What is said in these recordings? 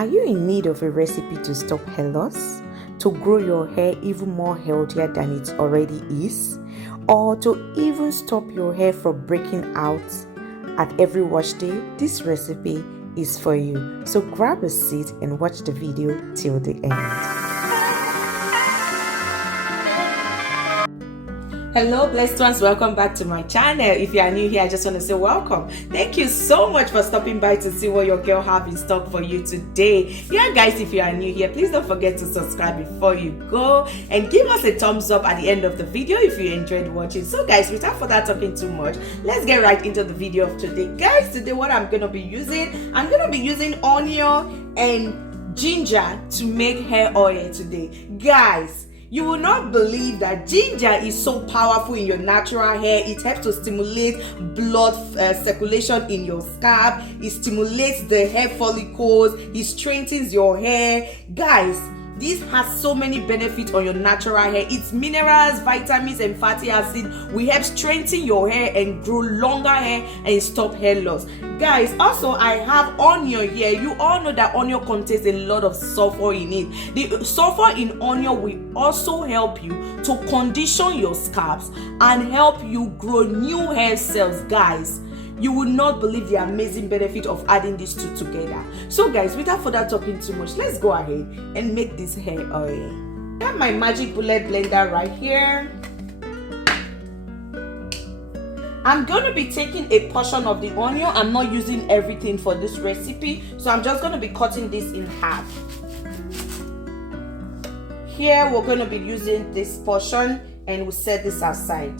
Are you in need of a recipe to stop hair loss? To grow your hair even more healthier than it already is? Or to even stop your hair from breaking out at every wash day? This recipe is for you. So grab a seat and watch the video till the end. Hello blessed ones, welcome back to my channel. If you are new here, I just want to say welcome. Thank you so much for stopping by to see what your girl have in stock for you today. Yeah guys, if you are new here, please don't forget to subscribe before you go and give us a thumbs up at the end of the video if you enjoyed watching. So guys, without further talking too much, let's get right into the video of today. Guys, today what I'm going to be using, onion and ginger to make hair oil today. Guys, you will not believe that ginger is so powerful in your natural hair. It helps to stimulate blood circulation in your scalp. It stimulates the hair follicles. It strengthens your hair. Guys, this has so many benefits on your natural hair. Its minerals, vitamins, and fatty acid will help strengthen your hair and grow longer hair and stop hair loss. Guys, also I have onion here. You all know that onion contains a lot of sulfur in it. The sulfur in onion will also help you to condition your scalps and help you grow new hair cells. Guys, you will not believe the amazing benefit of adding these two together. So guys, without further talking too much, let's go ahead and make this hair oil. I have my magic bullet blender right here. I'm going to be taking a portion of the onion. I'm not using everything for this recipe, so I'm just going to be cutting this in half. Here we're going to be using this portion and we'll set this aside.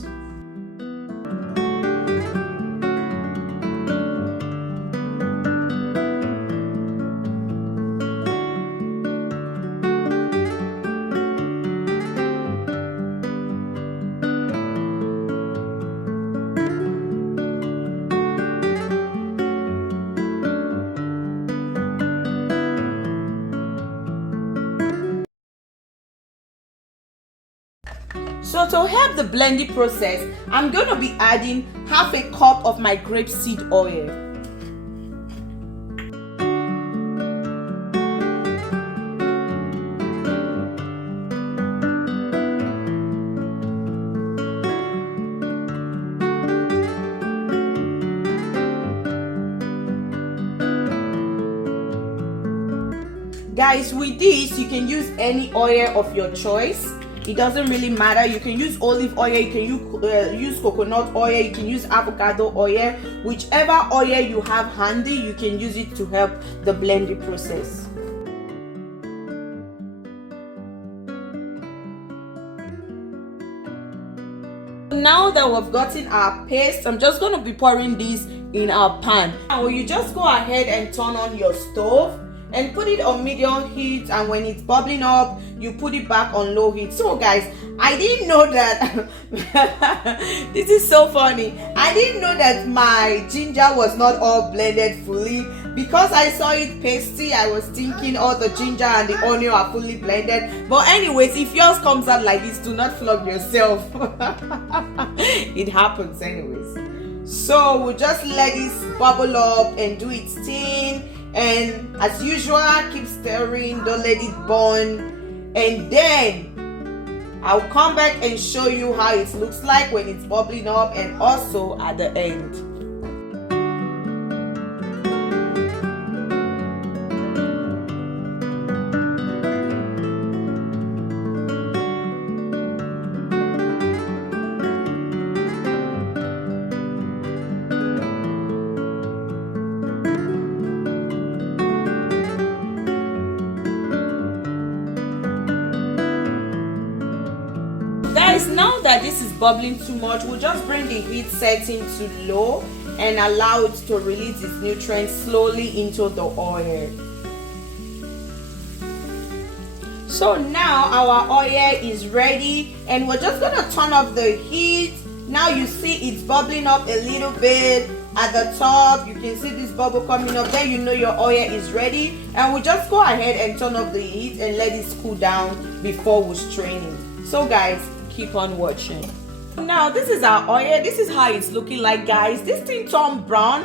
So to help the blending process, I'm going to be adding half a cup of my grapeseed oil. Guys, with this, you can use any oil of your choice. It doesn't really matter. You can use olive oil, you can use coconut oil, you can use avocado oil. Whichever oil you have handy, you can use it to help the blending process. Now that we've gotten our paste, I'm just going to be pouring this in our pan. Now you just go ahead and turn on your stove and put it on medium heat, and when it's bubbling up, you put it back on low heat. So guys, I didn't know that this is so funny. I didn't know that my ginger was not all blended fully. Because I saw it pasty, I was thinking all the ginger and the onion are fully blended. But anyways, if yours comes out like this, do not flog yourself. It happens anyways. So we'll just let this bubble up and do its thing. And as usual, keep stirring, don't let it burn. And then I'll come back and show you how it looks like when it's bubbling up and also at the end. Guys, now that this is bubbling too much, we'll just bring the heat setting to low and allow it to release its nutrients slowly into the oil. So now our oil is ready and we're just going to turn off the heat. Now you see it's bubbling up a little bit at the top. You can see this bubble coming up. Then you know your oil is ready, and we'll just go ahead and turn off the heat and let it cool down before we strain it. So guys, keep on watching. Now this is our oil. This is how it's looking like, guys. This thing turned brown.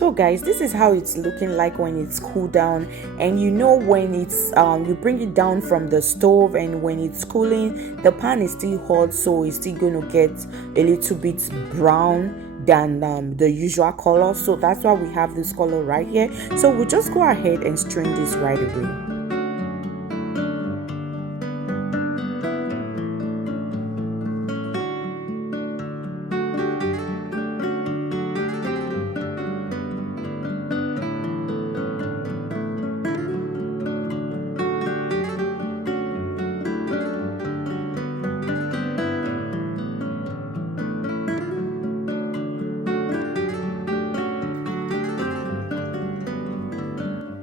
So guys, this is how it's looking like when it's cooled down. And you know, when it's you bring it down from the stove, and when it's cooling, the pan is still hot, so it's still going to get a little bit brown than the usual color. So that's why we have this color right here. So we'll just go ahead and strain this right away.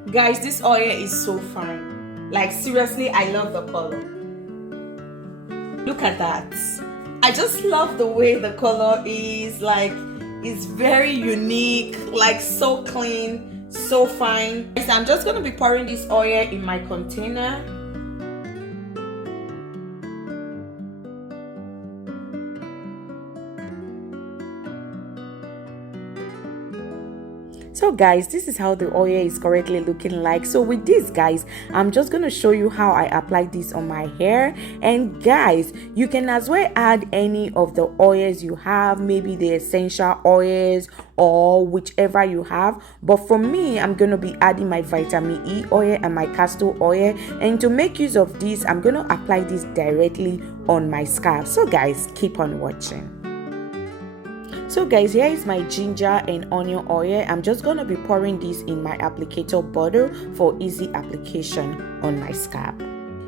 Guys, this oil is so fine. Like seriously, I love the color. Look at that. I just love the way the color is. Like, it's very unique, like so clean, so fine. So I'm just gonna be pouring this oil in my container. So guys, this is how the oil is currently looking like. So with this guys, I'm just going to show you how I apply this on my hair. And guys, you can as well add any of the oils you have, maybe the essential oils or whichever you have. But for me, I'm going to be adding my vitamin E oil and my castor oil. And to make use of this, I'm going to apply this directly on my scalp. So guys, keep on watching. So guys, here is my ginger and onion oil. I'm just going to be pouring this in my applicator bottle for easy application on my scalp.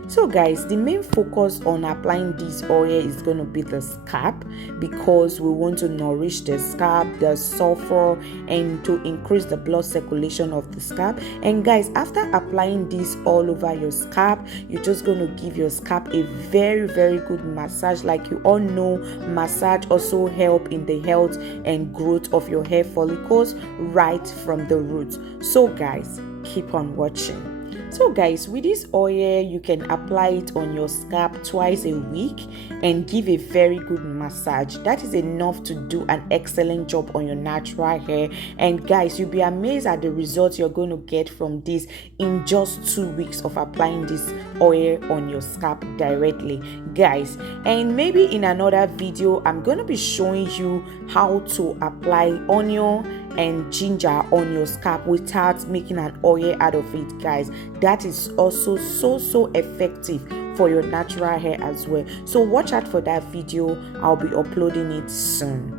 So guys, the main focus on applying this oil is going to be the scalp, because we want to nourish the scalp, the sulfur, and to increase the blood circulation of the scalp. And guys, after applying this all over your scalp, you're just going to give your scalp a very good massage. Like you all know, massage also help in the health and growth of your hair follicles right from the roots. So guys, keep on watching. So guys, with this oil, you can apply it on your scalp twice a week and give a very good massage. That is enough to do an excellent job on your natural hair. And guys, you'll be amazed at the results you're going to get from this in just 2 weeks of applying this oil on your scalp directly, guys. And maybe in another video, I'm going to be showing you how to apply onion and ginger on your scalp without making an oil out of it, guys. That is also so effective for your natural hair as well. So watch out for that video. I'll be uploading it soon.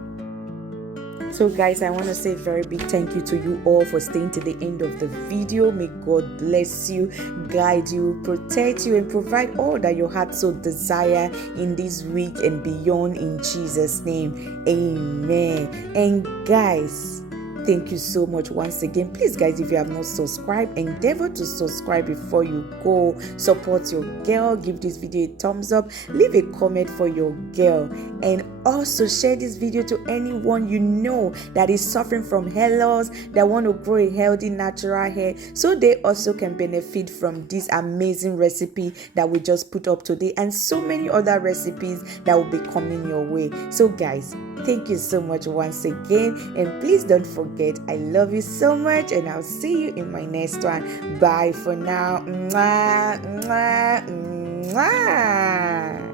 So guys, I want to say a very big thank you to you all for staying to the end of the video. May God bless you, guide you, protect you, and provide all that your heart so desire in this week and beyond, in Jesus' name. Amen. And guys, thank you so much once again. Please guys, if you have not subscribed, endeavor to subscribe before you go. Support your girl, give this video a thumbs up, leave a comment for your girl, and also share this video to anyone you know that is suffering hair loss, that want to grow a healthy natural hair, so they also can benefit from this amazing recipe that we just put up today, and so many other recipes that will be coming your way. So guys, thank you so much once again, and please don't forget, I love you so much, and I'll see you in my next one. Bye for now. Mwah, mwah, mwah.